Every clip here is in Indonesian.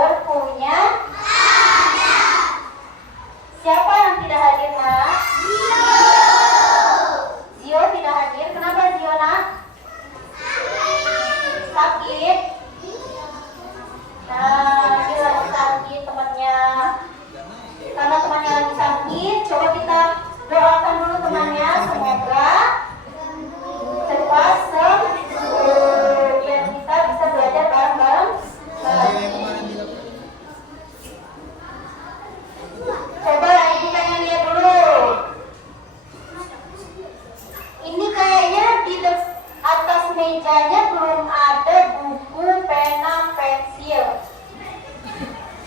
berpunya siapa yang tidak hadir, nak? Zio tidak hadir. Kenapa Zio, nak? Sakit. Nah, dia lagi sakit temannya. Karena temannya lagi sakit, coba kita doakan dulu temannya, semoga cepat sembuh biar kita bisa belajar bareng-bareng lagi. Coba ibu pengen lihat dulu. Ini kayaknya di atas mejanya belum ada buku, pena, pensil.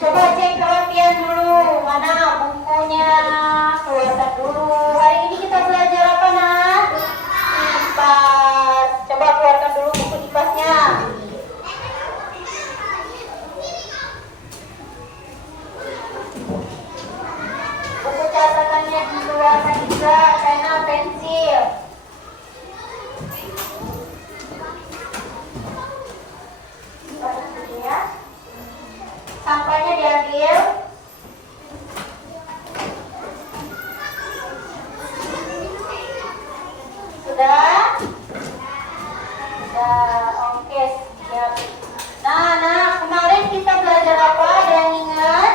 Coba cek kerapian dulu, mana bukunya, keluarkan dulu. Hari ini kita belajar apa, nak? IPAS. Coba keluarkan dulu buku IPAS-nya. Buku catatannya dikeluarkan juga, pena, pensil. Ya. Sampahnya diambil. Sudah? Sudah, oke, siap. Nah, kemarin kita belajar apa? Ada yang ingat?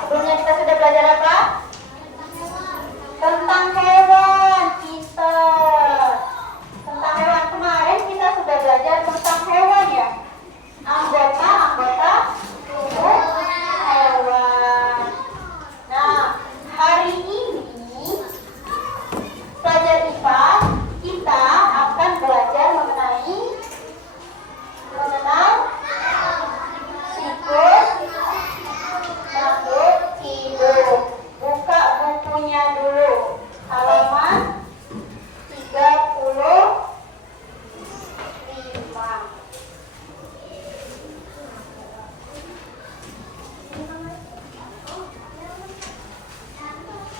Sebelumnya kita sudah belajar apa? Tentang hewan kita. Tentang hewan kemarin kita sudah belajar tentang hewan ya. Anggota tubuh hewan. Nah, hari ini pelajar IPA kita akan belajar mengenai mengenal siklus makhluk hidup. Buka bukunya dulu, halaman 35.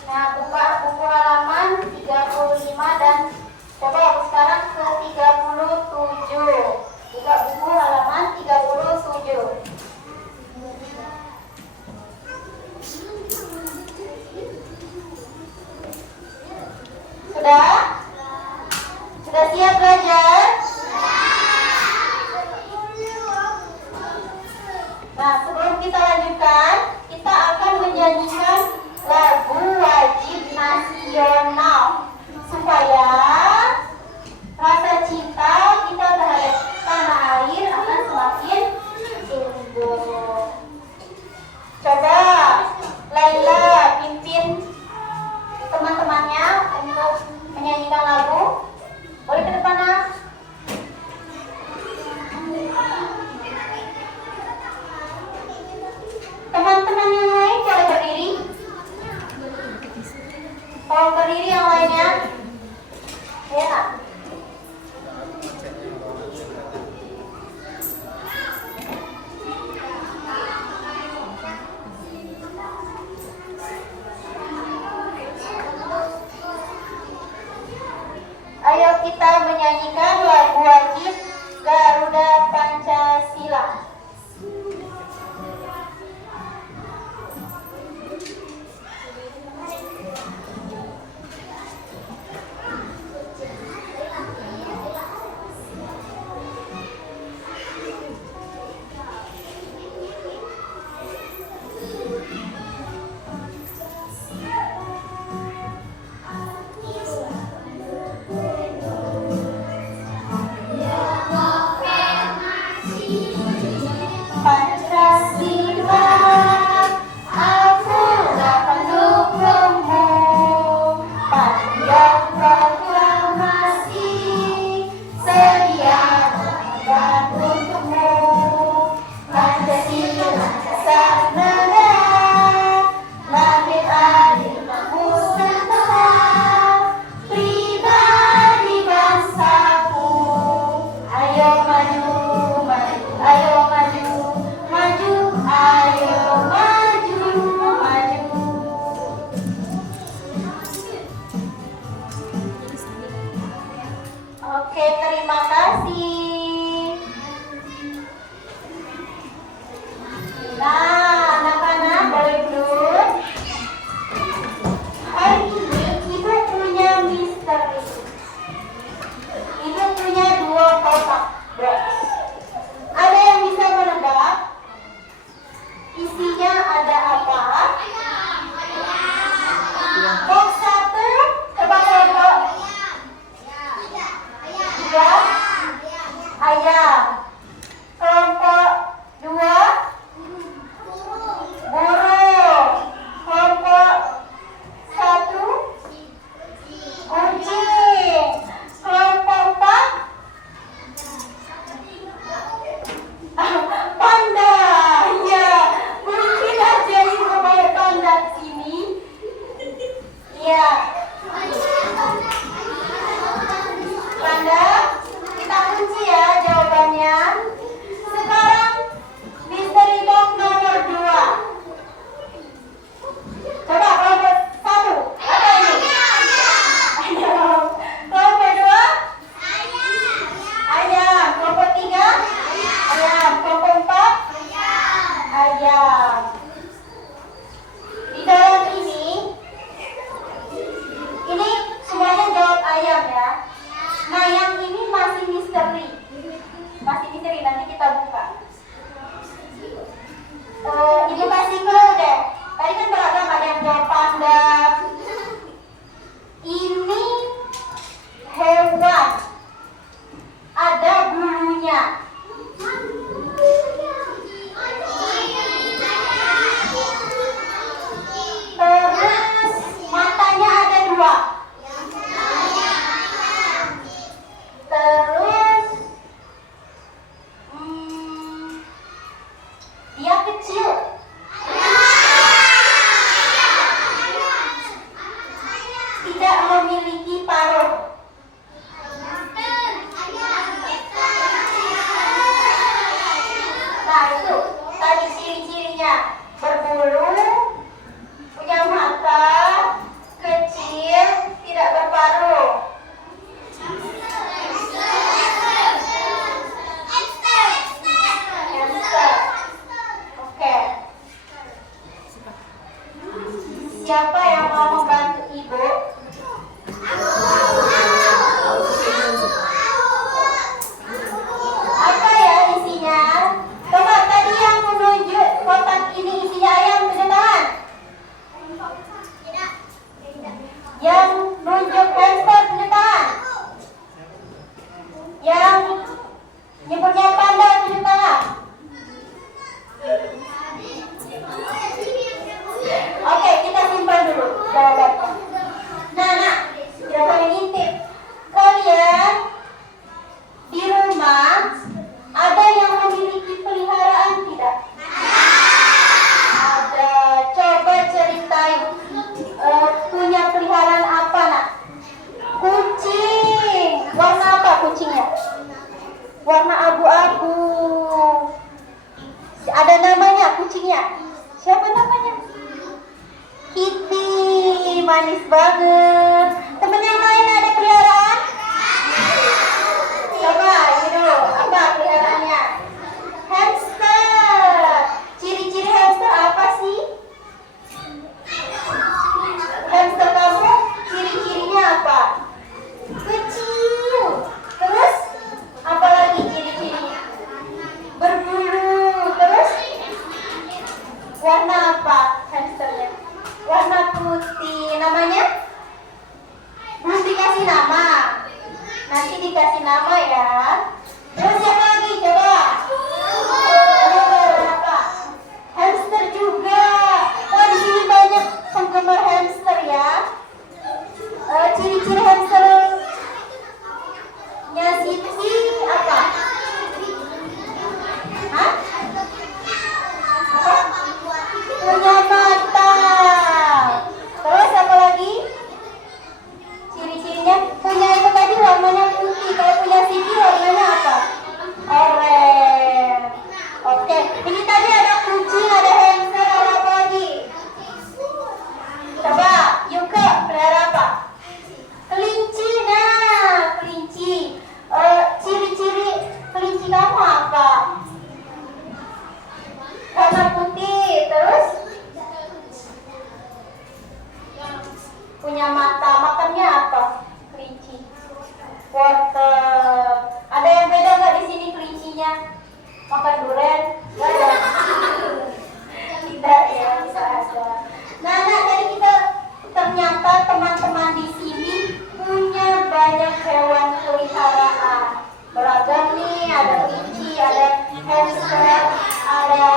Nah, buka buku halaman 35 dan coba sekarang ke 37. Buka buku halaman 37. Sudah? Sudah siap belajar? Nah, sebelum kita lanjutkan, kita akan menyanyikan lagu wajib nasional supaya rasa cinta kita terhadap tanah air akan semakin tumbuh. Coba Laila pimpin teman-temannya untuk menyanyikan lagu. Boleh ke depan, nak? Teman-teman yang lain boleh berdiri. Kalau berdiri yang Dia kecil. Tidak memiliki paruh. Nah itu tadi ciri-cirinya. Berbulu, punya mata, kecil, tidak berparuh. Hamster. Oke. Siapa yang mau membantu ibu? Apa ya isinya? Coba tadi yang menunjuk kotak ini isinya ayam, tunjuk tangan. Yang nunjuk hamster, tunjuk tangan. Yang nyebutnya panda, tunjuk tangan. Oke, kita simpan dulu jawabannya. Nah, tidak boleh ngintip. Kalian di rumah ada yang memiliki peliharaan tidak? Ada. Coba ceritain punya peliharaan apa nak? Kucing. Warna apa kucingnya? Warna abu-abu. Ada namanya kucingnya. Siapa namanya? Kitty. Manis banget. Temen yang lain ada peliharaan? Coba ini dulu. Apa peliharaannya? Hamster. Ciri-ciri hamster apa sih? Hamster kamu ciri-cirinya apa? Kecil. Terus apa lagi ciri-cirinya? Berbulu. Terus warna apa hamsternya? Warna putih. Namanya? Belum dikasih nama. Nanti dikasih nama ya. Terus yang lagi coba. Apa? Hamster juga. Oh di sini banyak penggemar hamster ya. Ciri-ciri hamsternya Siti apa? Hah? Apa? Punya mata. Terus apa lagi? Ciri-cirinya punya itu tadi warnanya putih. Kalau punya Siti warnanya apa? Oranye. Oke, ini tadi ada kucing, ada hamster, ada apa lagi? Coba, Yuka, pelihara apa? Kelinci. Nah, kelinci. Ciri-ciri kelinci kamu apa? Warna putih. Terus punya mata. Makannya apa? Kelinci. Wortel. Ada yang beda nggak di sini kelincinya? Makan durian? Nggak ada. Tidak ya, bisa ada. Nah, tadi kita ternyata teman-teman di sini punya banyak hewan peliharaan. Beragam nih, ada kelinci, ada hamster, ada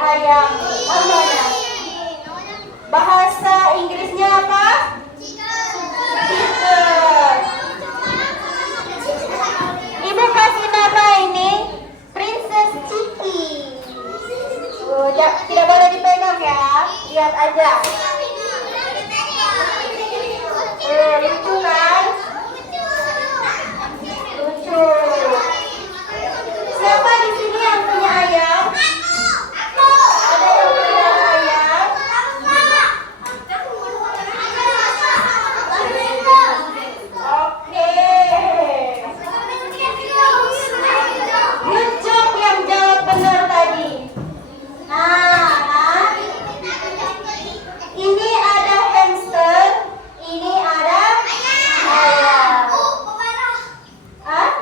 ayam. Namanya. Bahasa Inggrisnya apa? Chicken. Ibu kasih nama ini Princess Chicky. Tidak boleh dipegang ya, lihat aja. Lucu kan? Lucu. Siapa di sini yang punya ayam? Ada yang punya ayam? Oke. Good job yang jawab benar tadi. Nah, ini ada hamster, ini ada ayam.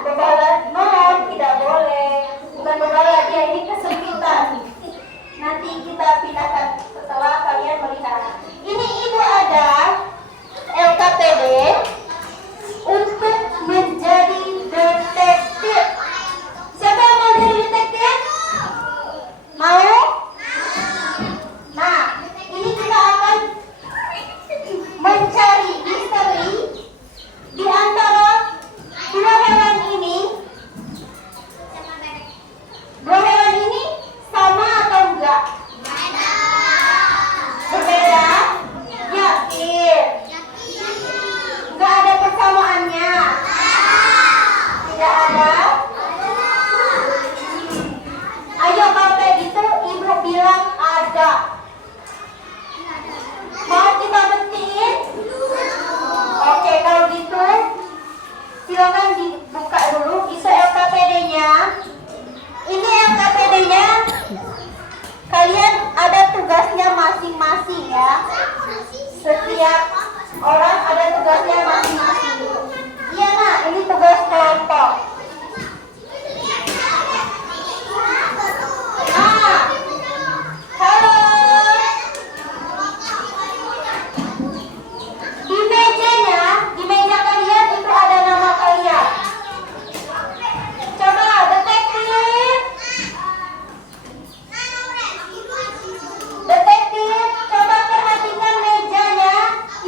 Bebalan? No, tidak boleh. Bukan bebalan, dia ini kesempitan. Nanti kita pindahkan setelah kalian melihat. Ini ibu ada LKPD untuk menjadi detektif. Siapa yang mau jadi detektif? Mau? Nah, ini kita akan mencari misteri di antara dua hewan ini. Dua hewan ini sama atau enggak? Berbeda? Yakin? Enggak ada persamaannya? Tidak ada? Ayo kalau kayak gitu ibu bilang ada. Mau kita buktiin? Oke, kalau gitu silakan dibuka dulu. Bisa LKPD-nya. Ini LKPD-nya. Kalian ada tugasnya masing-masing ya. Setiap orang ada tugasnya masing-masing. Iya nak, ini tugas kelompok. Nah, halo. Di mejanya, di meja kalian itu ada nama kalian. Coba detektif. Detektif, coba perhatikan mejanya.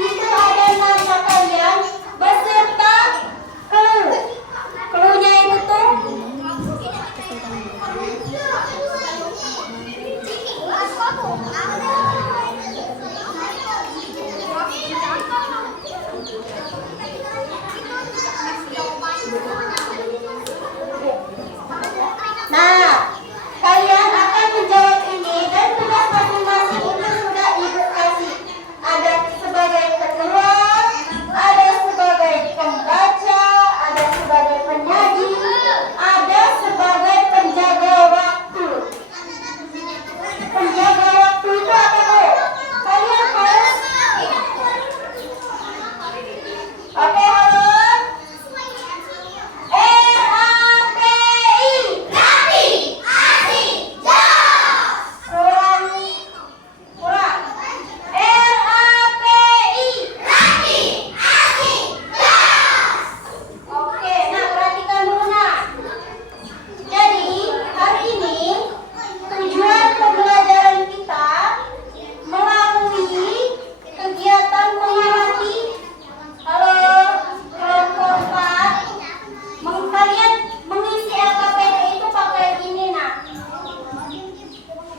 Itu ada nama kalian beserta clue. Clue-nya itu tuh nah, kalian akan menjawab ini dan tugas masing-masing itu sudah ibu kasih. Ada sebagai ketua, ada sebagai pembaca, ada sebagai penyaji, ada sebagai penjaga waktu. Penjaga waktu itu apa bu? Kalian harus. Oke, halo.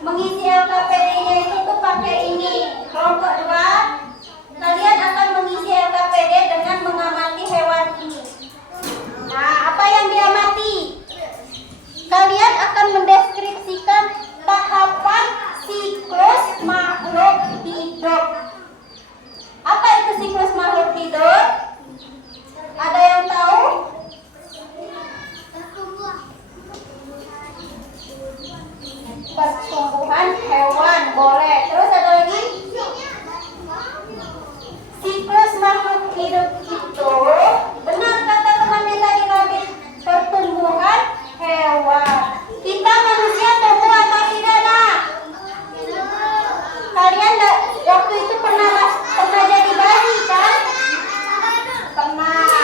Mengisi LKPD-nya itu tuh pakai ini. Kelompok 2, kalian akan mengisi LKPD dengan mengamati hewan ini. Nah, apa yang diamati? Kalian akan mendeskripsikan tahapan siklus makhluk hidup. Apa itu siklus makhluk hidup? Ada yang tahu? Pertumbuhan hewan boleh. Terus ada lagi? Siklus makhluk hidup itu benar kata temannya tadi Robin, pertumbuhan hewan. Kita manusia tumbuh atau tidak nak? Kalian waktu itu pernah jadi bayi kan? Pernah.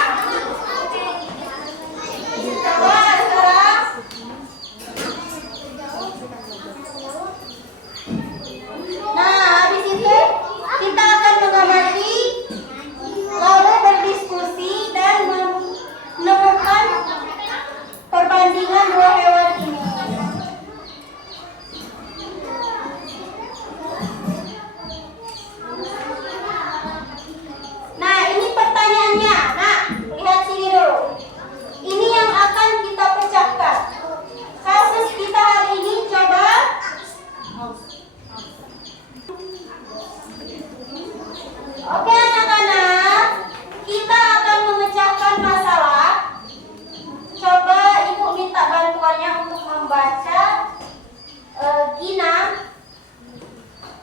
Coba sekarang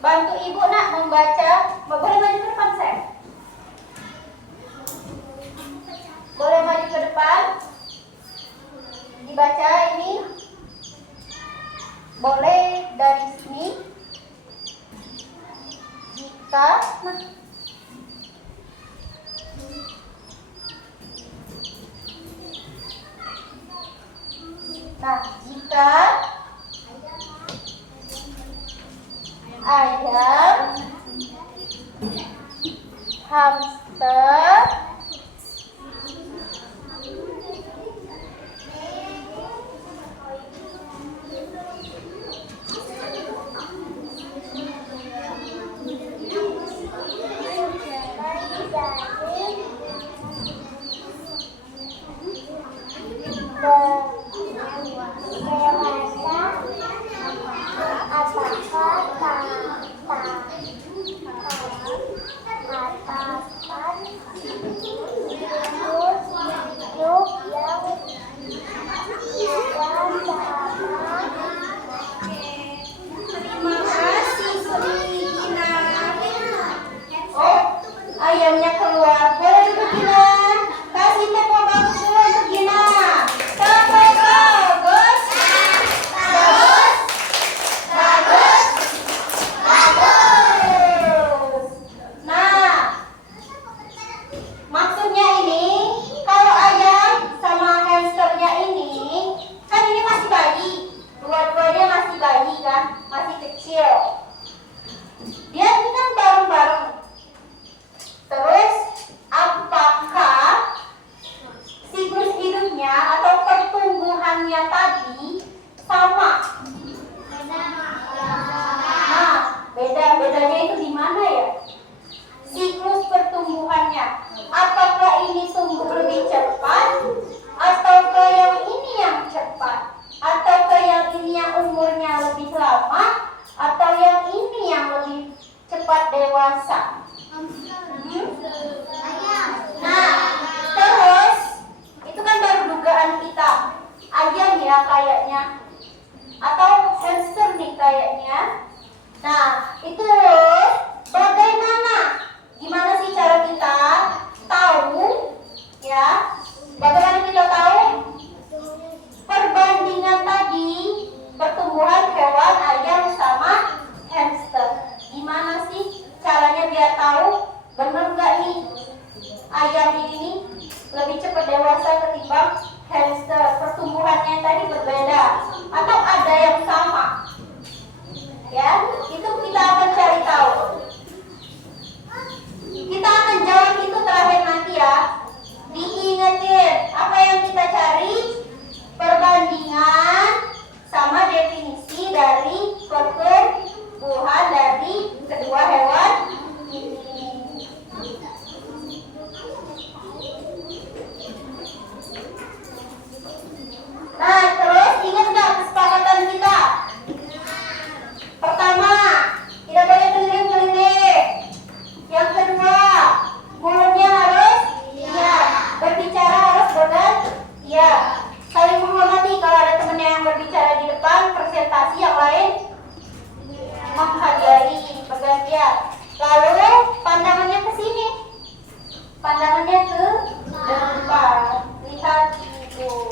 Bantu ibu nak membaca. Boleh maju ke depan saya? Boleh maju ke depan? Dibaca ini. Boleh dari sini. Jika jika ayam, hamster, ayamnya keluar. Boleh duduk Gina. Kasih tepuk bagus dulu untuk Gina. Sampai bagus. Bagus. Bagus. Bagus. Nah, maksudnya ini kalau ayam sama hamsternya ini kan ini masih bayi. Dua-duanya masih bayi kan, masih kecil. Dia ini kan bareng-bareng. Terus, apakah siklus hidupnya atau pertumbuhannya tadi sama? Nah, bedanya itu di mana ya? Siklus pertumbuhannya. Apakah ini tumbuh lebih cepat? Ataukah yang ini yang cepat? Ataukah yang ini yang umurnya lebih lama? Atau yang ini yang lebih cepat dewasa? Nah, terus itu kan baru dugaan kita. Ayam ya kayaknya, atau hamster nih kayaknya. Nah, itu bagaimana? Gimana sih cara kita tahu? Ya, bagaimana kita tahu perbandingan tadi pertumbuhan hewan ayam sama hamster? Gimana sih caranya biar tahu benar nggak nih ayam ini lebih cepat dewasa ketimbang hamster? Pertumbuhannya tadi berbeda atau ada yang sama? Ya, itu kita akan cari tahu. Kita akan jawab itu terakhir nanti ya. Diingetin apa yang kita cari, perbandingan sama definisi dari pertumbuhan dari kedua hewan ini. Nah, terus ingat nggak kesepakatan kita? Pertama, tidak boleh keliling-keliling. Yang kedua, mulutnya harus berbicara harus benar. Ya, saling menghormati. Kalau ada temennya yang berbicara di depan presentasi, yang lain menghadiri pergantian. Lalu pandangannya ke sini, pandangannya ke depan, lihat ibu.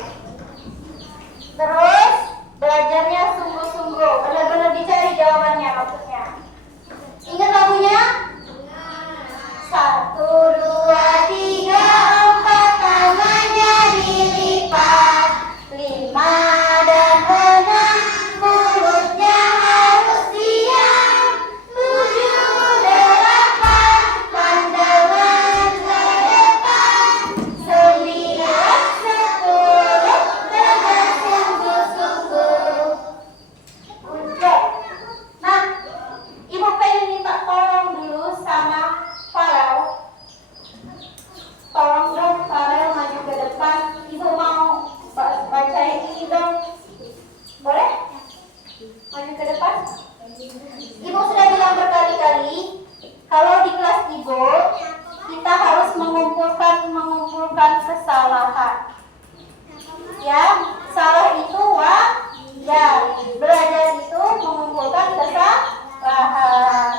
Terus belajarnya sungguh-sungguh, benar-benar dicari jawabannya maksudnya. Ingat lagunya? 1, 2, 3, 4 tangannya dilipat, 5 dan 6 mulutnya harus diam, 7, 8 pandangan ke depan, 9, 10 dengan sungguh-sungguh. Udah. Nah, ibu pengen minta tolong dulu sama Farel. Tolong dong Farel maju ke depan. Ibu mau bacain ini dong. Boleh? Maju ke depan. Ibu sudah bilang berkali-kali kalau di kelas ibu kita harus mengumpulkan kesalahan. Ya, salah itu wajar. Belajar itu mengumpulkan kesalahan.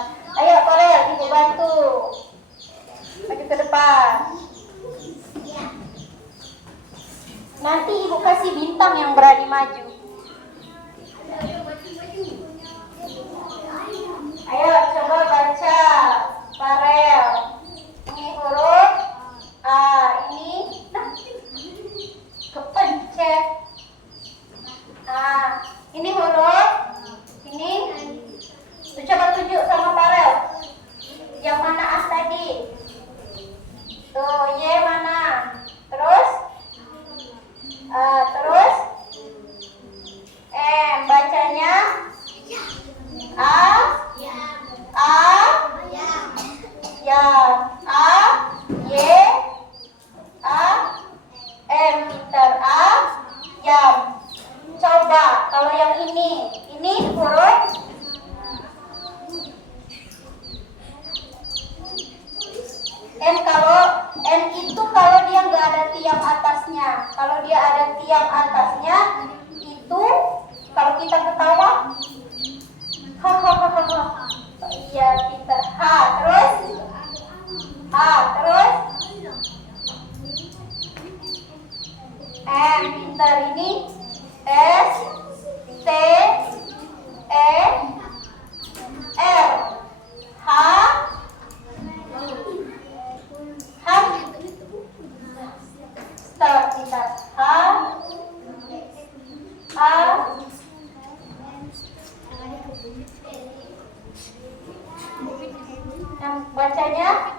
Yang bacanya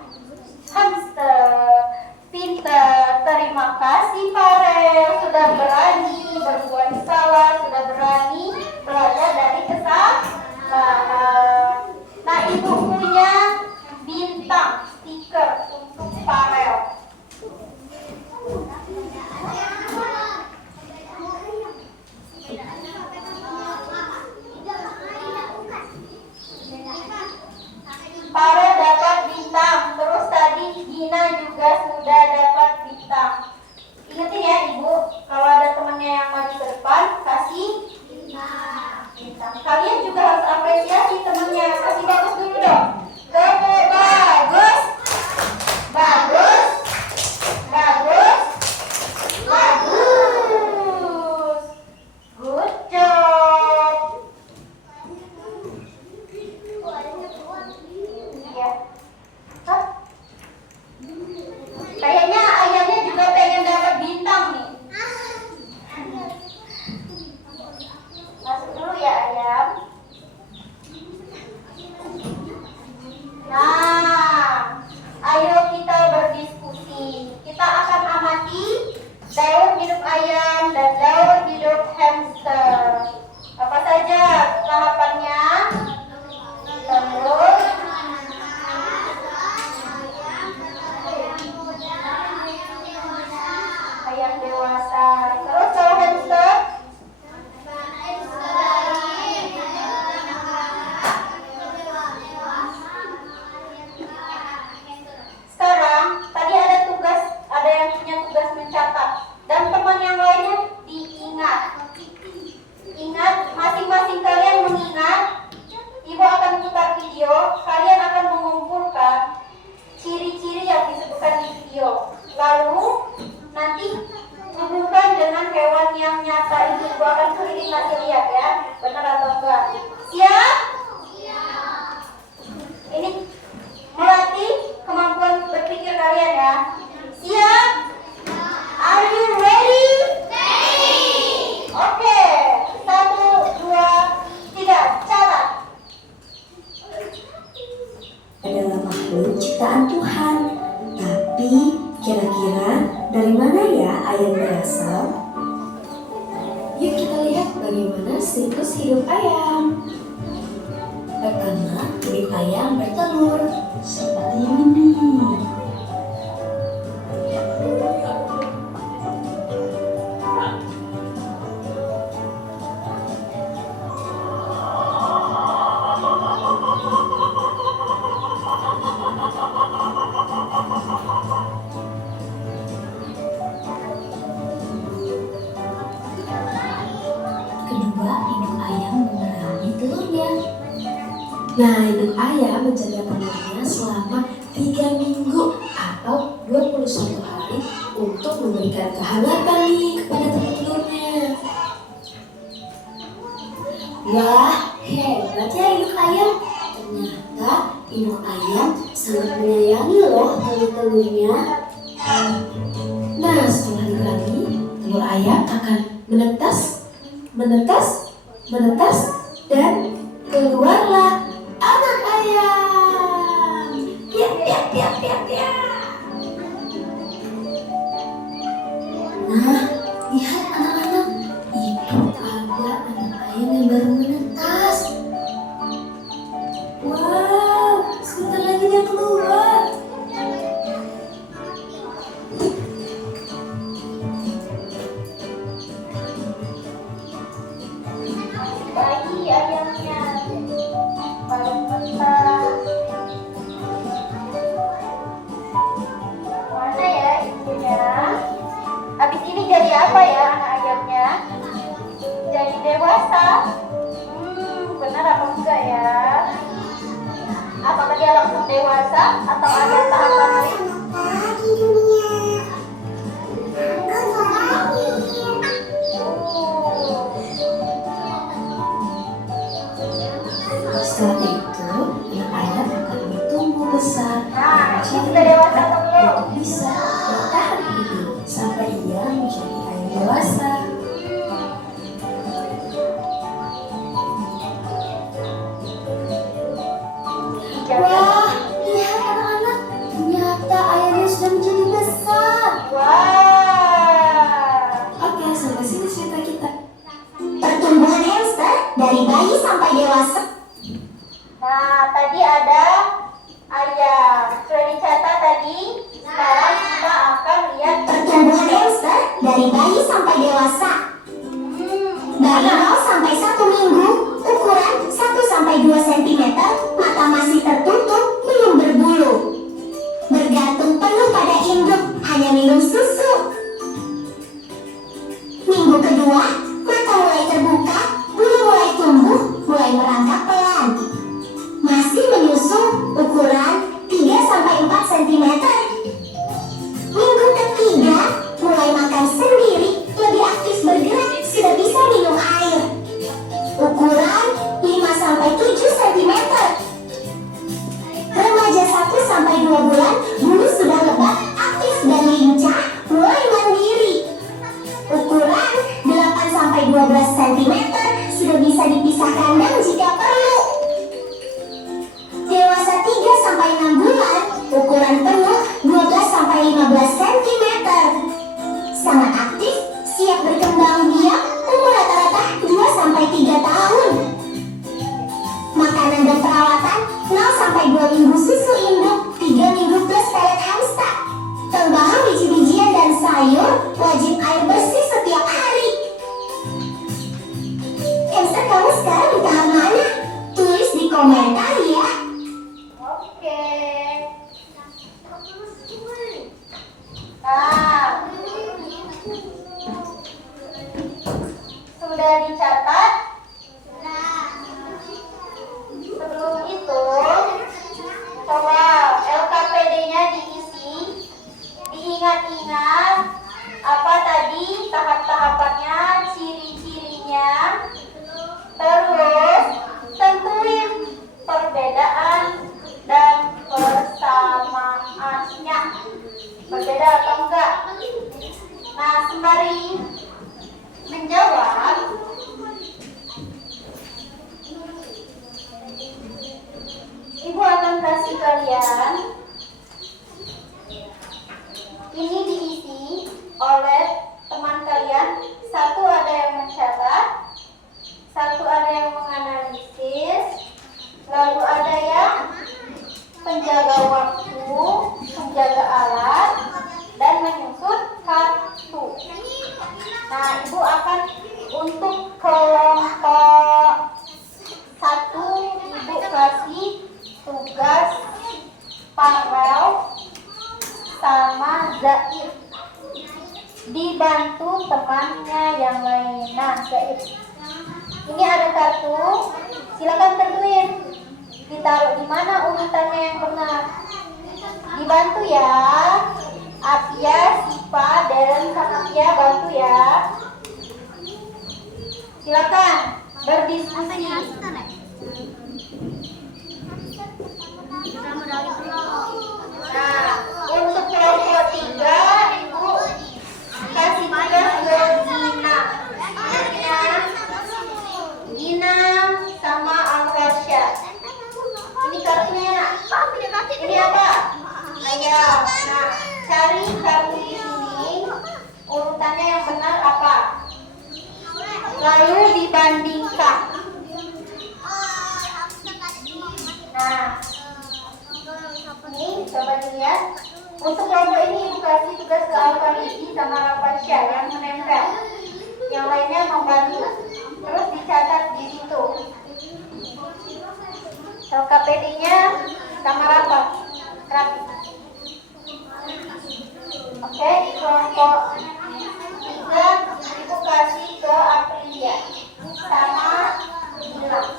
hamster. Pintar. Terima kasih Farel, sudah berani berbuat salah, sudah berani belajar dari kesalahan. Nah, ibu punya bintang stiker untuk Farel. Farel dapat bintang, terus tadi Gina juga sudah dapat bintang. Ingetin ya ibu, kalau ada temannya yang maju ke depan, kasih bintang. Kalian juga harus apresiasi temannya, kasih bagus dulu dong. Bagus, bagus, bagus, bagus. Good job. Ya. Hah? Kayaknya ayamnya juga pengen dapat bintang nih. Masuk dulu ya ayam. Nah, ayo kita berdiskusi. Kita akan amati daur hidup ayam dan daur hidup hamster. Apa saja tahapannya? Telur, ayam dewasa. Terus kalau hamster? Sekarang tadi ada tugas, ada yang punya tugas mencatat dan teman yang lainnya diingat. Ingat, masing-masing kalian mengingat. Ibu akan putar video, kalian akan mengumpulkan ciri-ciri yang disebutkan di video. Lalu nanti hubungkan dengan hewan yang nyata itu. Ibu akan keliling kasih lihat ya, benar atau enggak. Siap? Ini melatih kemampuan berpikir kalian ya. Siap? Are you ready? Oke, 1, 2, 3, catat. Adalah makhluk ciptaan Tuhan. Tapi kira-kira dari mana ya ayam berasal? Yuk kita lihat bagaimana siklus hidup ayam. Pertama, kulit ayam bertelur seperti ini. Kedua, induk ayam menanami telurnya. Nah, induk ayam menjaga telurnya selama 3 minggu atau 21 hari untuk memberikan kehangatan nih kepada telur-telurnya. Wah, hebat ya induk ayam. Ternyata induk ayam sangat menyayangi loh telur-telurnya. Nah, setelah digerahi, telur ayam akan menetas, dan keluarlah anak ayam. Piak, piak, piak, piak, piak. Nah, lihat anak-anak, itu ada anak ayam yang baru menetas. Wow, sebentar lagi dia keluar. Bayi ayamnya baru menetas. Mana ya ibunya? Habis ini jadi apa ya anak ayamnya? Jadi dewasa. Benar apa enggak ya? Apakah dia langsung dewasa atau ada tahapan lain? Setelah itu, anak ayam akan bertumbuh besar. Nah, ini sudah dewasa atau belum? Untuk bisa bertahan hidup sampai ia menjadi ayam dewasa. dijaga. Wah, lihat anak-anak, ternyata ayamnya sudah menjadi besar. Wah. Oke, sampai sini cerita kita. Pertumbuhan hamster dari bayi sampai dewasa. Nah, tadi ada ayam. Sudah dicatat tadi. Sekarang kita akan lihat Pertumbuhan hamster dari bayi sampai dewasa. Dari 0 sampai 1 minggu, ukuran 1 sampai 2 cm, mata masih tertutup, belum berbulu. Bergantung penuh pada induk, hanya minum susu. Minggu kedua, mata mulai terbuka, bulu mulai tumbuh, mulai merangkak pelan. Masih menyusu, ukuran 3 sampai 4 cm. Minggu ketiga, mulai makan sendiri, lebih aktif bergerak, sudah bisa minum air. Ukuran 5 sampai 7 cm. Remaja 1 sampai 2 bulan, bulu sudah lebat, aktif dan lincah, mulai mandiri. Ukuran 8 sampai 12 cm, sudah bisa dipisah kandang jika perlu. Dewasa 3 sampai 6 bulan, ukuran penuh 12 sampai 15 cm. Sangat aktif, siap berkembang biak, umur rata-rata 2 sampai 3 tahun. Makanan dan perawatan 0 sampai 2 minggu susu induk, 3 minggu plus pelet hamster. Tambahan biji-bijian dan sayur, wajib air bersih setiap hari. Hamster kamu sekarang di tahap mana? Tulis di komentar ya. Oke. Nah, sudah dicatat. Sebelum itu, coba LKPD-nya diisi, diingat-ingat apa tadi tahap-tahapannya, ciri-cirinya, terus tentuin perbedaan dan persamaannya. Berbeda atau enggak? Nah, sembari menjawab, Ibu akan kasih kalian ini diisi oleh teman kalian. Satu ada yang mencatat, satu ada yang menganalisis, lalu ada yang penjaga waktu, penjaga alat, dan menyusun kartu. Nah, Ibu akan untuk kelompok 1, Ibu kasih tugas Farel sama Zaid, dibantu temannya yang lain. Nah, Zaid, ini ada kartu, silakan tentuin ditaruh di mana urutannya yang benar. Dibantu ya, Afia, Sipa, Deren sama Tia, bantu ya. Silakan berdiskusi. Nah, untuk kelompok 3, Ibu kasih tugas ke Gina sama Al-Rasya. Ini kartunya, Nak. Ini apa? Ayo, nah, cari kartu di sini, urutannya yang benar apa? Lalu dibandingkan. Nah, ini coba dilihat. Untuk kelompok ini Ibu kasih tugas ke Al-Faridi sama Rafasya yang menempel. Yang lainnya membantu. Terus dicatat di situ. LKPD-nya sama rapat. Rapi. Oke, kelompok 3 Ibu kasih ke Aprilia sama Gilang.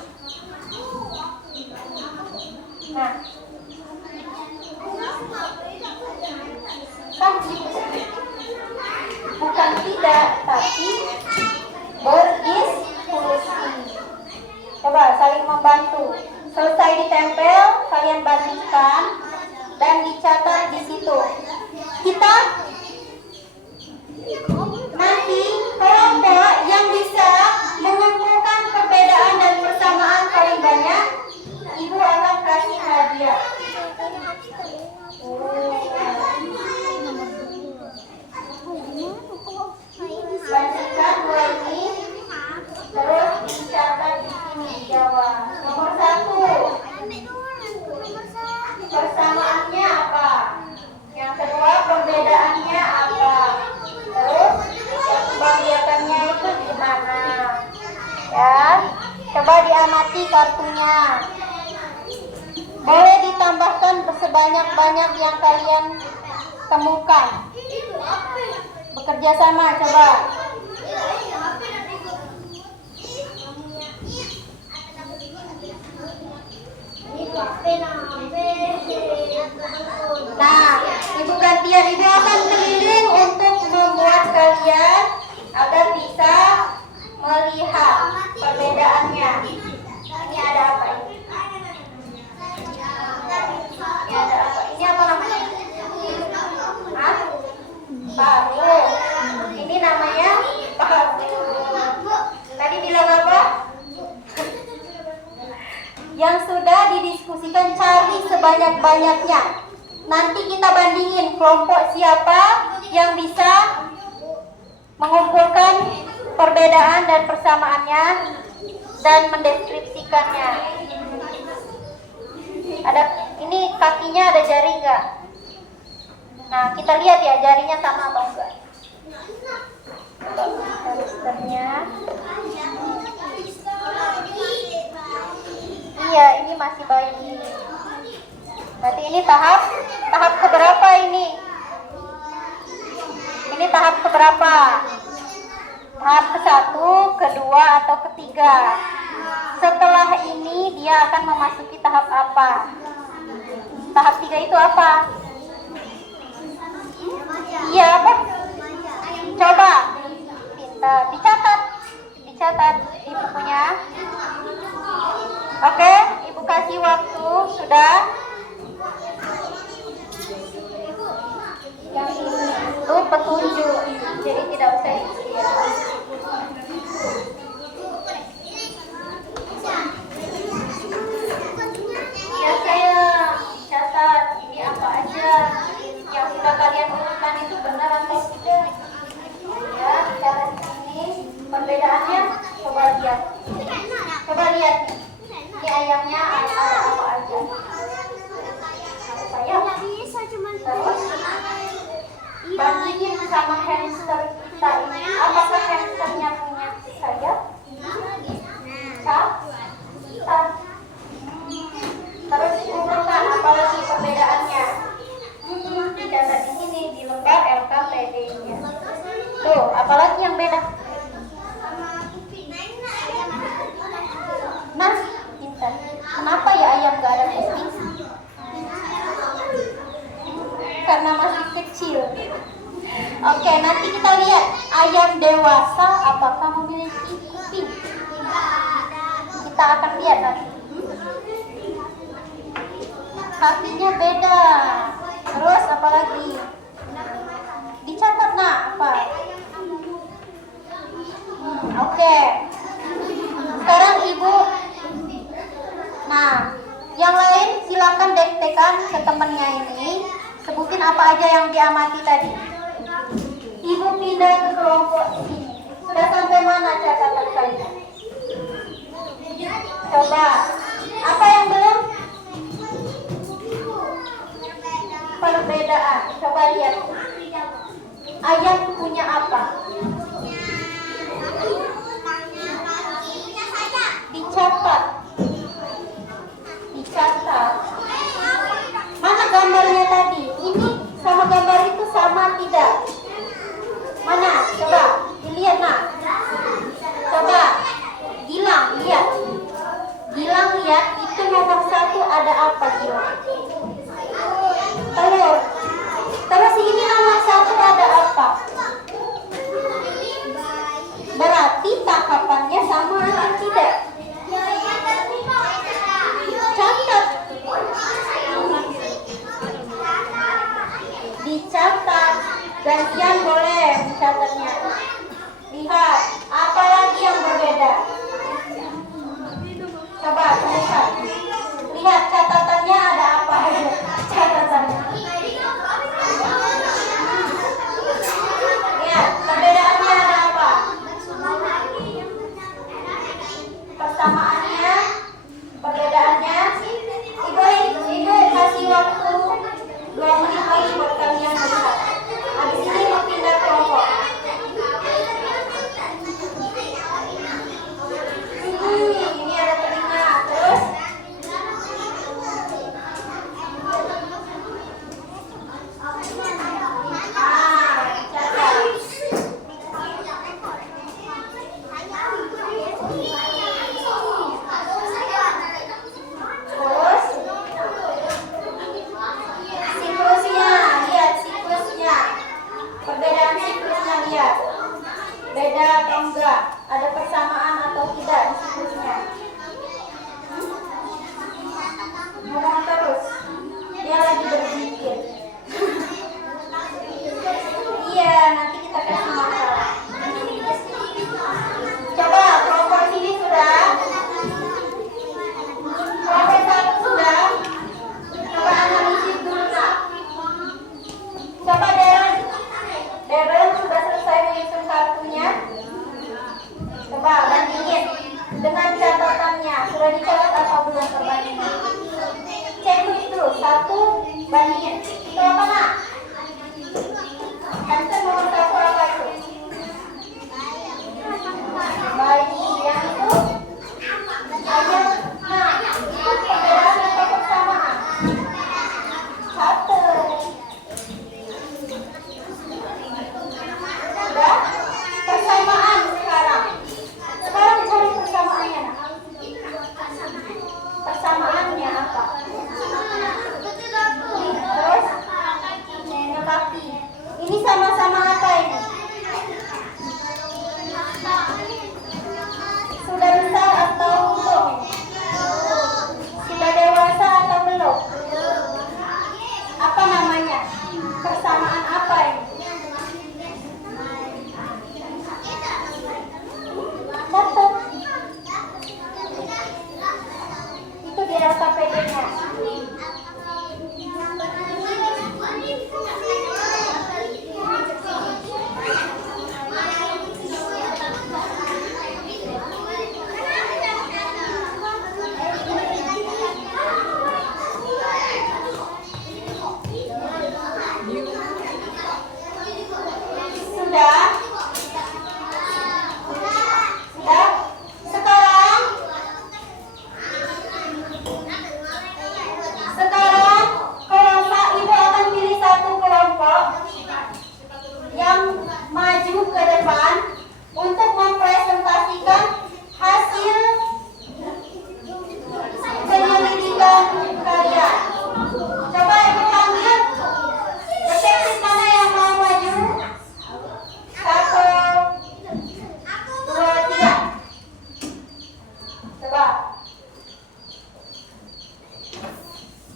Nah, kan bukan tidak, tapi berdiskusi. Coba saling membantu. Selesai ditempel, kalian bandingkan dan dicatat di situ. Kita nanti kelompok yang bisa mengumpulkan perbedaan dan persamaan paling banyak, Ibu akan kasih hadiah. bukti kartunya. Boleh ditambahkan sebanyak-banyak yang kalian temukan. Bekerja sama, coba. Nah, ibu gantian, ibu akan keliling untuk membuat kalian agar bisa melihat perbedaannya. Ini ada apa ini? Ini ada apa? Ini apa namanya? Hah? Paru. Ini namanya paru. Tadi bilang apa? Yang sudah didiskusikan cari sebanyak-banyaknya. Nanti kita bandingin kelompok siapa yang bisa mengumpulkan perbedaan dan persamaannya dan mendeskripsikannya. Ada ini kakinya ada jari enggak? Nah, kita lihat ya jarinya sama atau enggak. Posternya. Iya, ini masih bayi. Berarti ini tahap keberapa ini? Ini tahap keberapa? Tahap ke-1, kedua, atau ketiga? Setelah ini dia akan memasuki tahap apa? Tahap 3 itu apa? Iya, apa? Coba. Pintar. Dicatat di bukunya. Oke, ibu kasih waktu sudah. Yang ini itu petunjuk, jadi tidak usah dikira. Ya saya catat ini apa aja yang sudah kalian urutkan itu benar atau tidak. Ya, catat ini perbedaannya. Coba lihat. Ini ayamnya ada apa aja? Saya terus bandingin sama hamster kita ini. Apakah hamsternya punya sayap? Kita. Terus urutkan apalagi perbedaannya. Dicatat di sini di lembar LKPD-nya. Tuh, apalagi yang beda? Nah, Intan, kenapa ya ayam gak ada kuping? Karena masih kecil. Oke, nanti kita lihat ayam dewasa apakah memiliki kuping. Kita akan lihat nanti. Kakinya beda. Terus apa lagi? Dicatat nah apa? Oke. Sekarang ibu. Nah, yang lain silakan diktekan ke temannya ini. Sebutin apa aja yang diamati tadi. Ibu pindah ke kelompok sini. Sudah sampai mana catatan kalian? Coba. Apa yang belum? Perbedaan. Coba lihat. Ayam punya apa? Dicatat. Mana gambarnya tadi? Ini sama gambar itu sama tidak? Mana? Coba dilihat nak. Coba Gilang lihat. Gilang lihat itu nomor 1 ada apa Gilang? Telur. Terus ini nomor 1 ada apa? Berarti tahapannya sama atau tidak? Catat. Dicatat. Gantian boleh mencatatnya. Lihat, apa lagi yang berbeda? Coba lihat. Lihat catatannya ada apa aja. Bandingin. Itu apa nak? Tante mau tahu apa itu? Bayi. Yang itu? Ayam. Nah, itu perbedaan atau persamaan? Satu. Sudah? Persamaan sekarang. Sekarang cari persamaannya nak. Persamaannya apa? Terus? Kaki. Ini sama-sama apa ini? Sudah besar atau belum? Sudah dewasa atau belum? Apa namanya? Persamaan apa ini? Dapat. Itu di LKPD-nya. Sudah? Sudah? Sekarang kelompok ibu akan pilih satu kelompok yang maju ke depan untuk mempresentasikan hasil penyelidikan kalian. Coba ibu panggil detektif mana yang mau maju? 1, 2, 3. Coba.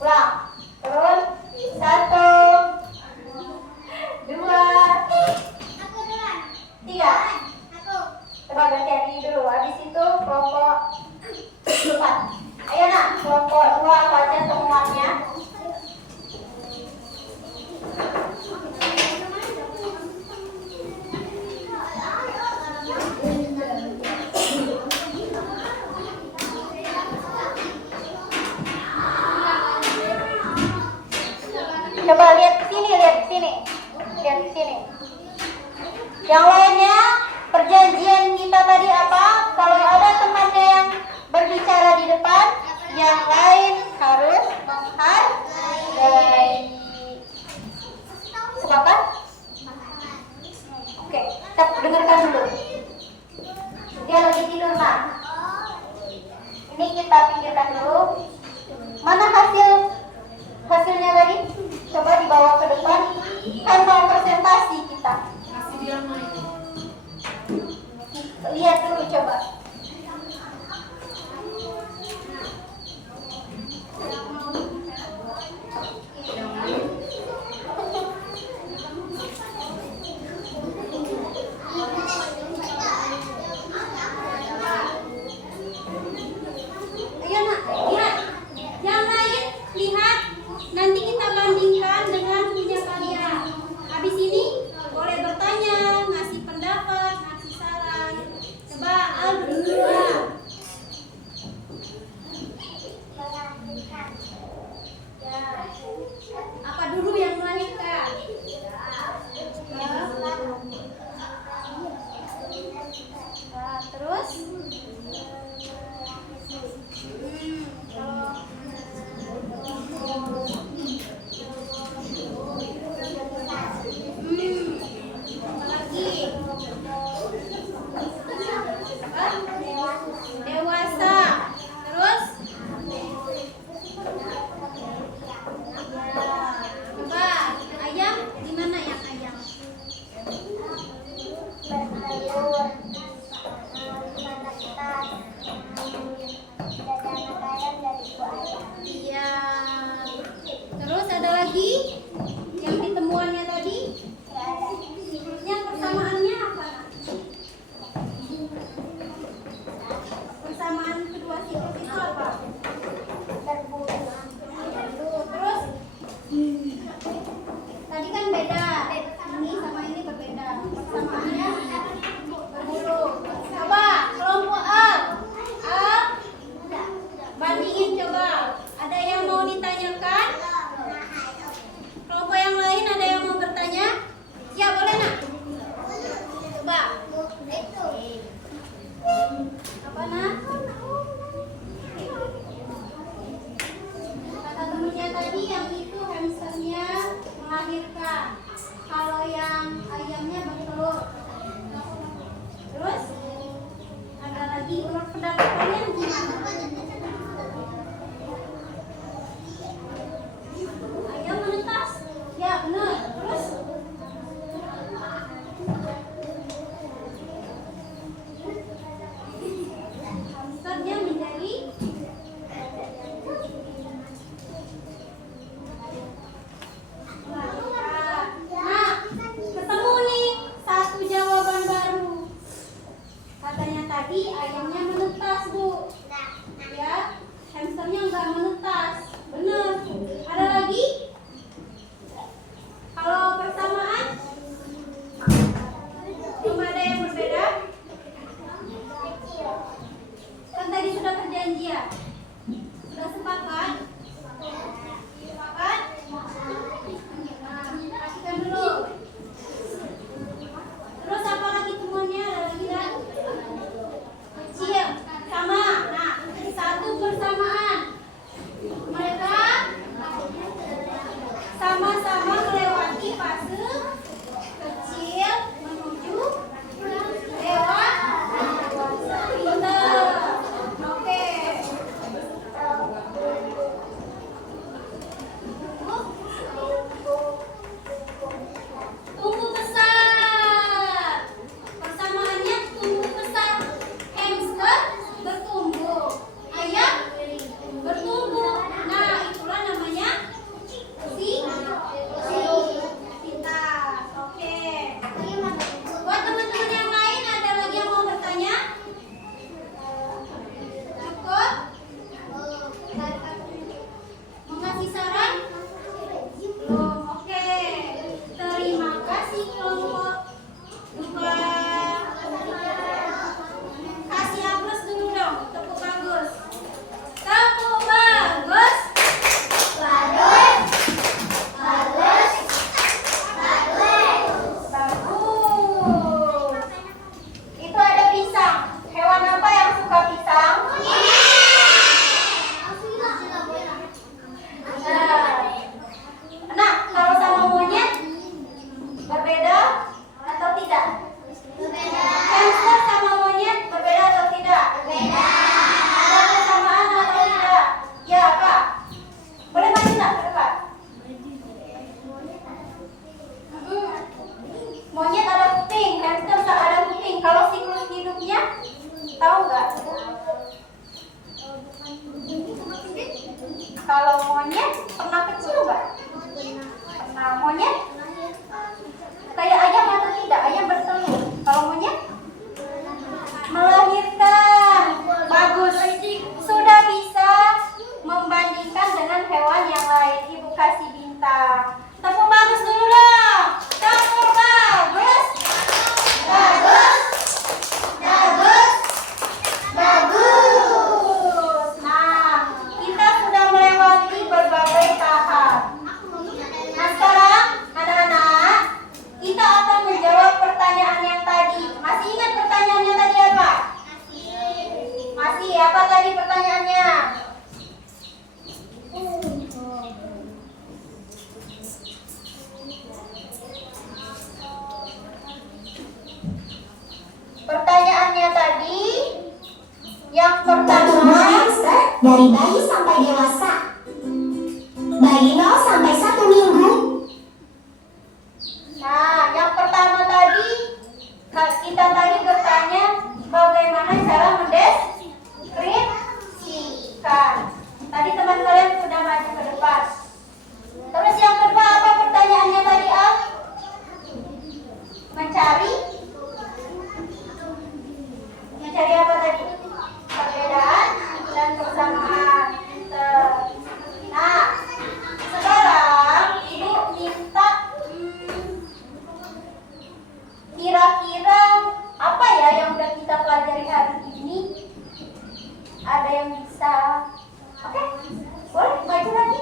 Ulang. Turun. 1, 2, 3. Coba gantian ini dulu. Habis itu kelompok 4. Ayo nak, kelompok 2 apa aja temuannya? Coba lihat ke sini, lihat ke sini. Lihat ke sini. Yang lainnya, perjanjian kita tadi apa? Kalau ada temannya yang berbicara di depan, yang lain harus menghargai. Sepakat? Oke, kita dengarkan dulu. Dia lagi tidur, Nak. Ini kita pikirkan dulu. Mana hasilnya tadi? Coba dibawa ke depan. Kan mau presentasi kita. menetas. Benar. Ada lagi? Kalau persamaan? Belum ada yang berbeda? Kan tadi sudah perjanjian. Ya? Sudah sepakat? Sepakat? Nah, pastikan dulu. Terus apa lagi temuannya? Ada lagi kan? Kecil, sama. Nah, satu persamaan. Mereka sama-sama melewati fase kecil menuju lewat pintar. Oke. Tumbuh besar. Persamaannya tumbuh besar. Hamster bertumbuh. Ayam bertumbuh. Nah, itulah namanya pintar. Oke. Buat teman-teman yang lain, ada lagi yang mau bertanya? Cukup? Mau ngasih saran? Belum. Oke. Terima kasih kelompok 2. Kasih aplaus dulu dong. Tepuk bagus. Tepuk bagus. Bagus. Itu ada pisang. Hewan apa yang suka pisang? Nah, kalau sama monyet berbeda atau tidak? Hamster sama monyet berbeda atau tidak? Ada persamaan atau tidak? Ya, Kak. Boleh maju nggak ke depan? Monyet ada kuping, hamster tak ada kuping. Kalau siklus hidupnya, tahu nggak? Kalau monyet pernah kecil nggak? Pernah. Monyet kayak ayam atau tidak? Ayam bertelur. Kalau monyet melahirkan. Bagus. Sudah bisa membandingkan dengan hewan yang lain. Ibu kasih bintang. Tepuk bagus dulu dong. Tepuk bagus. Bagus. Nah, kita sudah melewati berbagai tahap. Nah, sekarang anak-anak, kita akan menjawab pertanyaan yang tadi. Masih ingat pertanyaannya tadi apa? Masih. Apa tadi pertanyaannya? Pertanyaannya tadi yang Pertumbuhan pertama, hamster dari bayi sampai dewasa. Bayi 0 sampai 1 minggu. nah yang pertama tadi kita tadi bertanya bagaimana cara mendeskripsikan. Tadi teman kalian sudah maju ke depan. Terus yang kedua apa pertanyaannya tadi, Al? Mencari apa tadi? Perbedaan dan persamaan. Nah, sekarang Ibu minta kira-kira apa ya yang udah kita pelajari hari ini? Ada yang bisa? Oke, boleh maju lagi.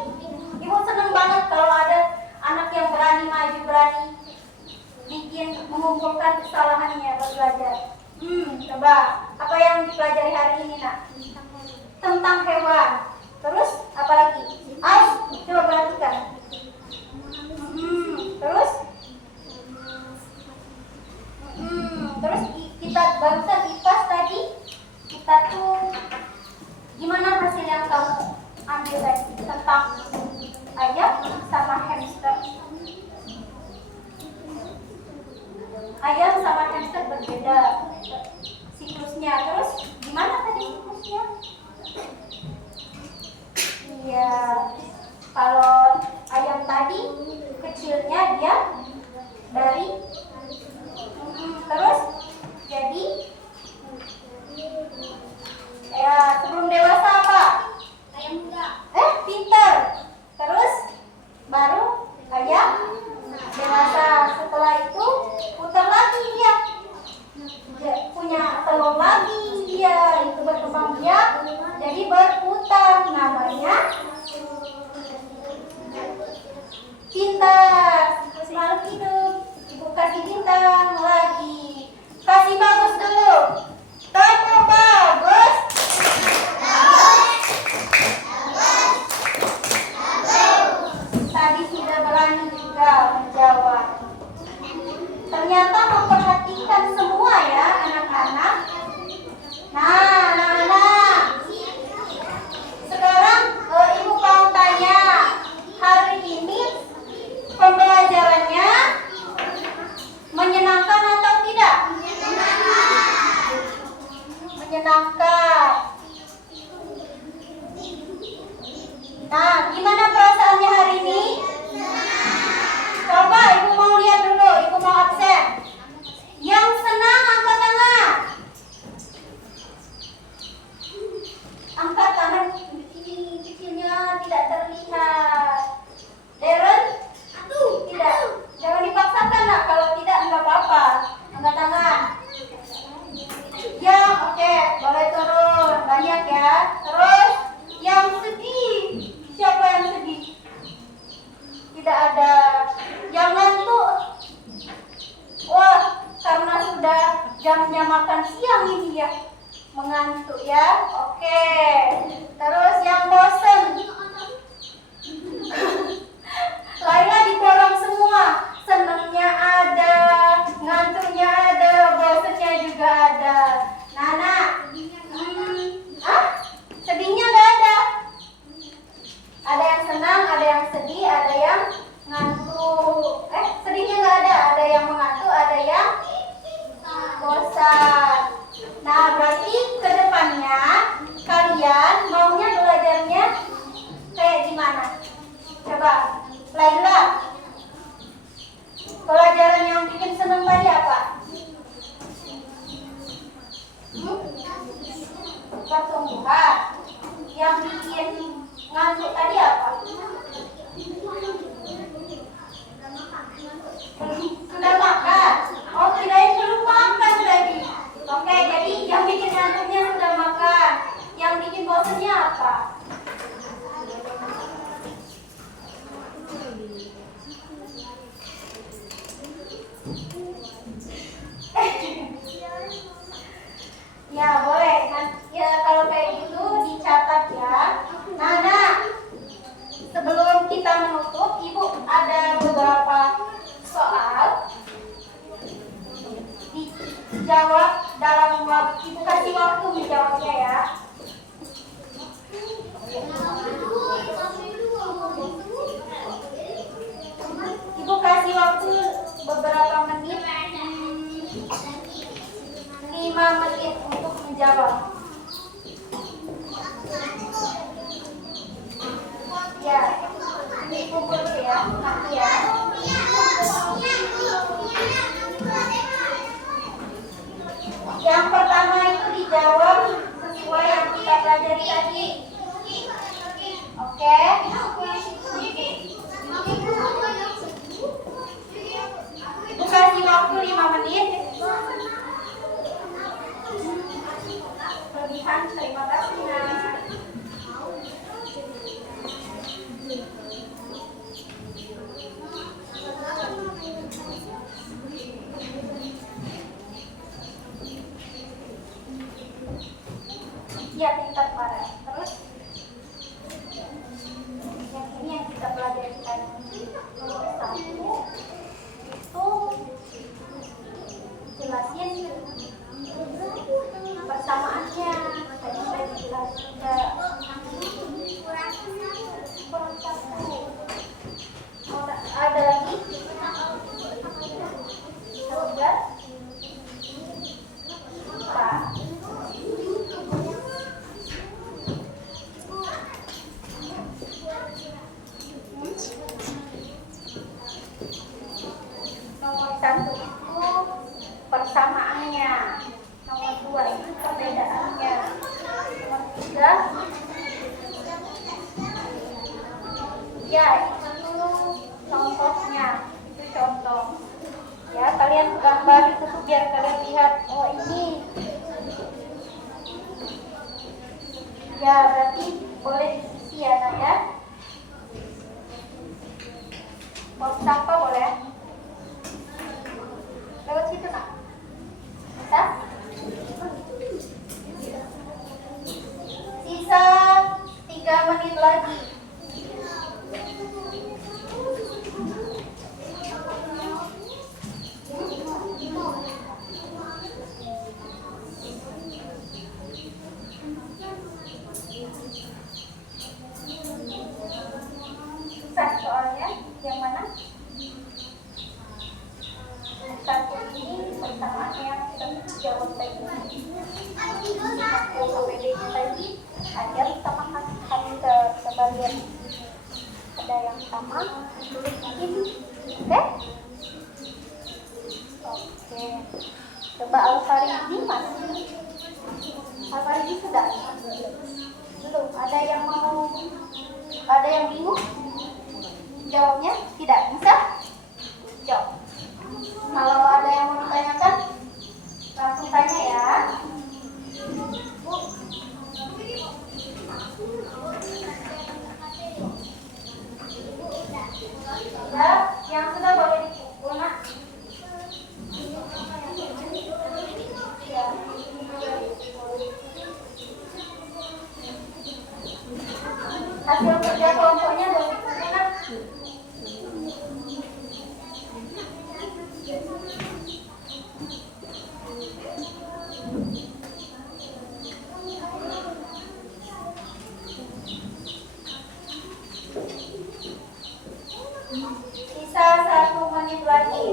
Ibu seneng banget kalau ada anak yang berani maju, berani bikin mengumpulkan kesalahannya belajar. Coba apa yang dipelajari hari ini, Nak? Tentang hewan. Terus apa lagi? Coba perhatikan. Terus terus kita barusan IPAS tadi, kita tuh gimana hasil yang kamu ambil tadi tentang ayam sama hamster? Ayam sama hamster berbeda siklusnya. Terus gimana tadi siklusnya? Iya, kalau ayam tadi kecilnya dia dari terus jadi ya sebelum dewasa apa? Ayam muda. pinter. Terus baru ayam dewasa. Setelah itu putar lagi dia. Dia punya telur lagi, dia itu berkembang biak jadi berputar, namanya pintar. Selalu hidup. Ibu kasih bintang lagi. Kasih bagus dulu. Kamu bagus. Tadi sudah berani juga menjawab. Ternyata memperhatikan semua ya anak-anak. Nah. Sekarang ibu mau tanya, hari ini pembelajarannya menyenangkan atau tidak? Menyenangkan. Nah, gimana perasaannya hari ini? Coba ibu mau lihat dulu, ibu mau absen. Yang senang angkat tangan. Angkat tangan kecil-kecilnya, tidak terlihat. Darren? Tidak. Jangan dipaksakan nak, kalau tidak enggak apa-apa. Angkat tangan. Ya, oke, boleh turun. Banyak ya. Terus yang sedih. Siapa yang sedih? Tidak ada. Yang ngantuk. Wah, karena sudah jamnya makan siang ini ya. Mengantuk ya. Oke. Terus yang bosen. Laila diborong semua. Senangnya ada, ngantuknya ada, bosennya juga ada. Nana, sedihnya nggak ada. Ada yang senang, ada yang sedih, ada yang ngantuk. Sedihnya nggak ada. Ada yang mengantuk, ada yang bosan. Nah, berarti ke depannya kalian maunya belajarnya kayak gimana? Coba, Laila. Pelajaran yang bikin senang tadi apa? Pertumbuhan. Yang bikin ngantuk tadi apa? Sudah makan. Oh, kirain belum makan tadi. Oke, jadi yang bikin ngantuknya sudah makan. Yang bikin bosannya apa? Ya boleh. Ya kalau kayak gitu dicatat ya. Nana, sebelum kita menutup, ibu ada beberapa soal. Dijawab dalam waktu, ibu kasih waktu menjawabnya ya. Ibu kasih waktu beberapa menit, 5 menit untuk menjawab. Ya, ini kumpul dulu ya, nanti ya. Yang pertama itu dijawab sesuai yang kita pelajari tadi. Oke? Ibu kasih waktu 5 menit. Kelebihan, terima kasih Nak. Ya, pintar parah. Terus yang ini yang kita pelajari tadi. Nomor 1 itu jelasin persamaannya. Tadi sudah dijelaskan. Ya, itu contohnya. Itu contoh. Ya, kalian gambar itu tuh biar kalian lihat. Oh, ini. Ya, berarti boleh di sisi ya, Nak ya. Mau sampah boleh? Lewat situ, Nak. Bisa? Sisa 3 menit lagi. Susah soalnya. Yang mana? Satu ini pertanyaan yang sudah dijawab tadi. Aku KPD-nya tadi ada sama Hamza. Coba lihat. Ada yang sama. Tulis ini. Oke? Oke. Coba Al-Faridi masih. Al-Faridi sudah? Belum. Ada yang mau? Ada yang bingung? Jawabnya tidak bisa? Jawab. Kalau ada yang mau ditanyakan, langsung tanya ya. Ya, yang sudah boleh dipukul, Nak. Ya. Hasil kerja kelompoknya boleh dipukul, Nak. Sisa 1 menit lagi.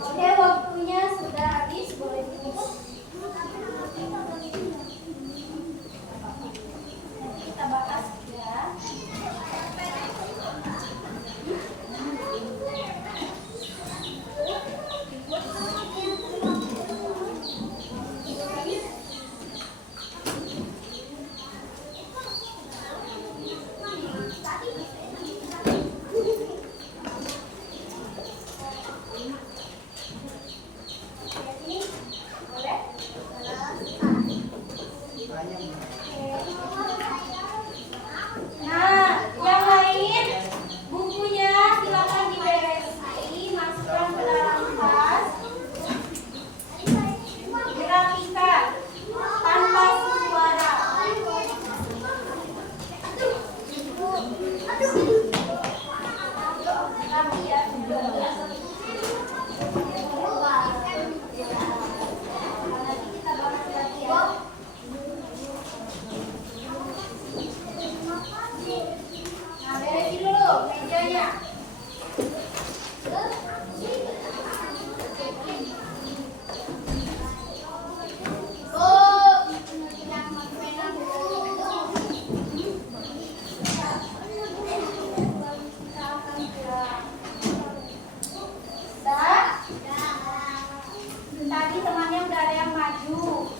Oke, waktunya sudah habis. Boleh ditutup. Kita bahas ya. Nah, yang lain bukunya silakan diberesin, masukkan ke dalam tas, dirapikan tanpa suara. Rapi ya. Nanti kita bahas lagi ya. Nah, beresin dulu mejanya. Tadi temannya udah ada yang maju,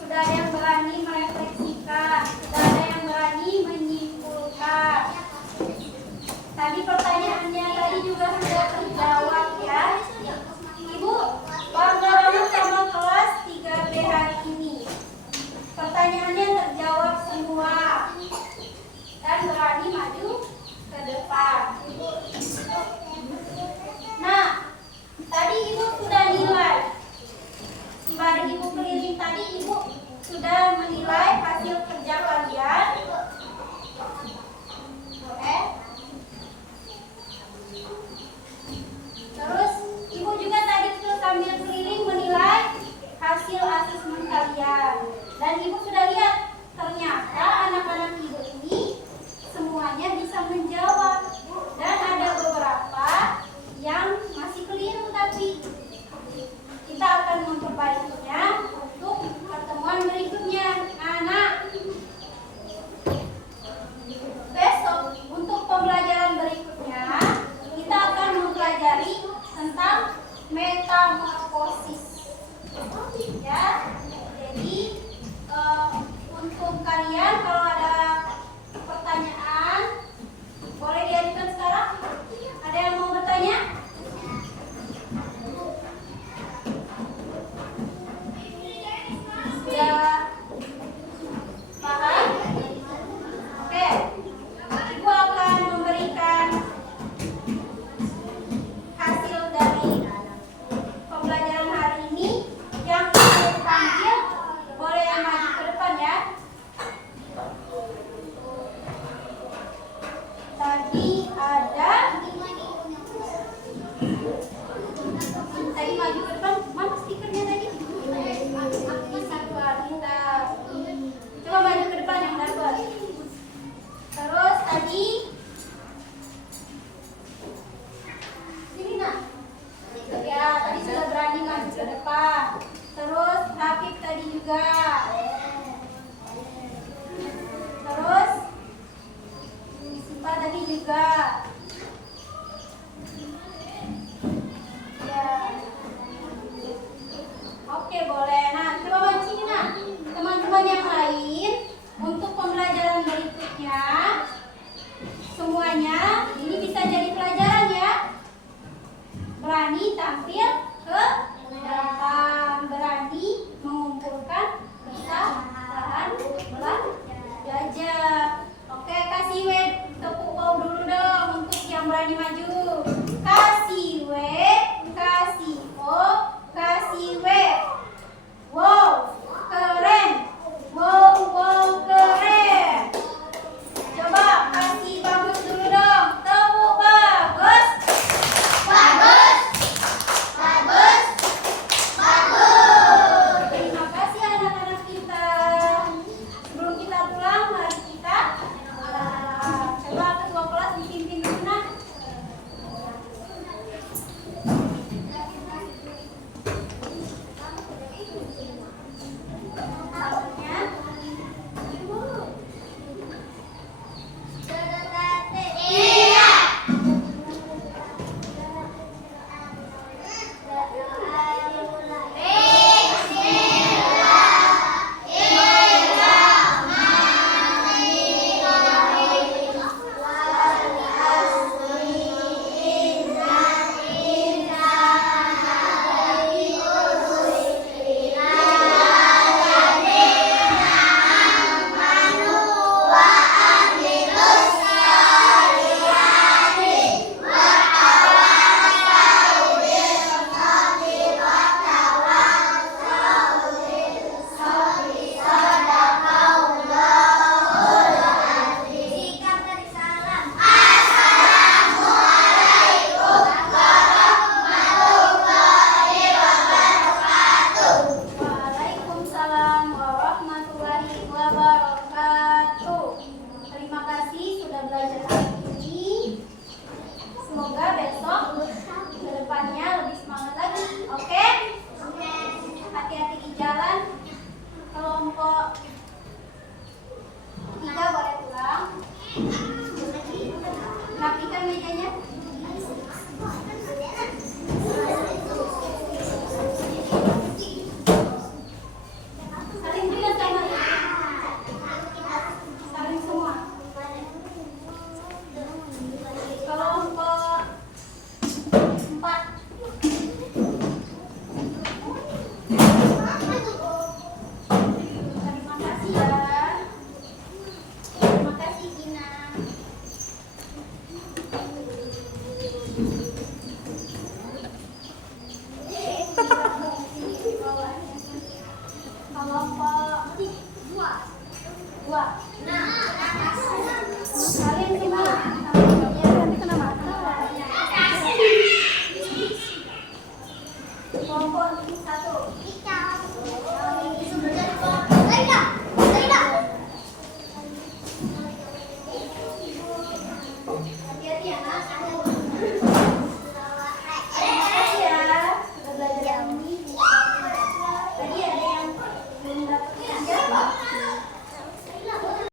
sudah ada yang berani merefleksikan, sudah ada yang berani menyimpulkan. Tadi pertanyaannya tadi juga sudah terjawab ya. Ibu, bangga banget sama kelas 3B hari ini. Pertanyaannya terjawab semua dan berani maju ke depan. Nah, tadi ibu sudah nilai. Sembari ibu keliling Dan Ibu sudah lihat, ternyata anak-anak Ibu ini semuanya bisa menjawab. Dan ada beberapa yang masih keliru tapi kita akan memperbaikinya untuk pertemuan berikutnya. Anak, besok untuk pembelajaran berikutnya kita akan mempelajari tentang metamorfosis. Ya, jadi untuk kalian kalau ada pertanyaan boleh diajukan sekarang. Ada yang mau bertanya? Sudah paham? Oke, Ibu akan memberikan hasil dari pembelajaran hari ini. Yang ingin tampil boleh maju ke depan ya. Tadi ada maju ke depan. Mana stikernya tadi? Coba maju ke depan yang dapat. Terus tadi sini nak. Ya, tadi sudah berani maju ke depan. Terus Habib tadi juga. Terus Sipa tadi juga. Ya. Oke, boleh. Nah, coba maju sini nah. Teman-teman yang lain untuk pembelajaran berikutnya semuanya ini bisa jadi pelajaran ya. Berani tampil